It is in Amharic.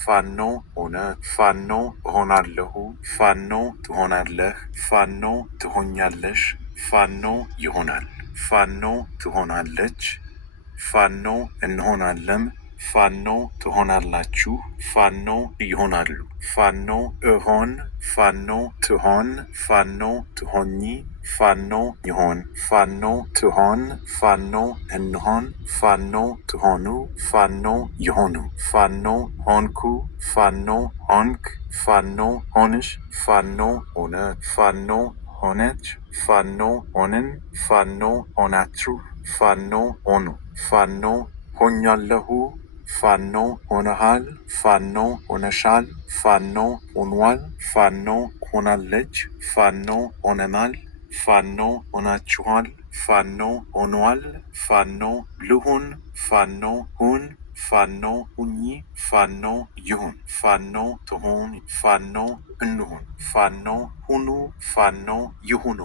ፋኖ ሆነ፣ ፋኖ እሆናለሁ፣ ፋኖ ትሆናለህ፣ ፋኖ ትሆኛለሽ፣ ፋኖ ይሆናል፣ ፋኖ ትሆናለች፣ ፋኖ እንሆናለን፣ ፋኖ ትሆናላችሁ፣ ፋኖ ይሆናሉ፣ ፋኖ እሆን፣ ፋኖ ትሆን፣ ፋኖ ትሆኚ፣ ፋኖ ይሆን፣ ፋኖ ትሆን፣ ፋኖ እንሆን፣ ፋኖ ትሆኑ፣ ፋኖ ይሆኑ፣ ፋኖ ሆንኩ፣ ፋኖ ሆንክ፣ ፋኖ ሆንሽ፣ ፋኖ ሆነ፣ ፋኖ ሆነች፣ ፋኖ ሆንን፣ ፋኖ ሆናችሁ፣ ፋኖ ሆኑ፣ ፋኖ ሆኛለሁ፣ ፋኖ ሆነሃል፣ ፋኖ ሆነሻል፣ ፋኖ ሆኗል፣ ፋኖ ሆናለች፣ ፋኖ ሆነናል፣ ፋኖ ሆናችኋል፣ ፋኖ ሆኗል፣ ፋኖ ልሁን፣ ፋኖ ሁን፣ ፋኖ ሁኚ፣ ፋኖ ይሁን፣ ፋኖ ትሁን፣ ፋኖ እንሁን፣ ፋኖ ሁኑ፣ ፋኖ ይሁኑ።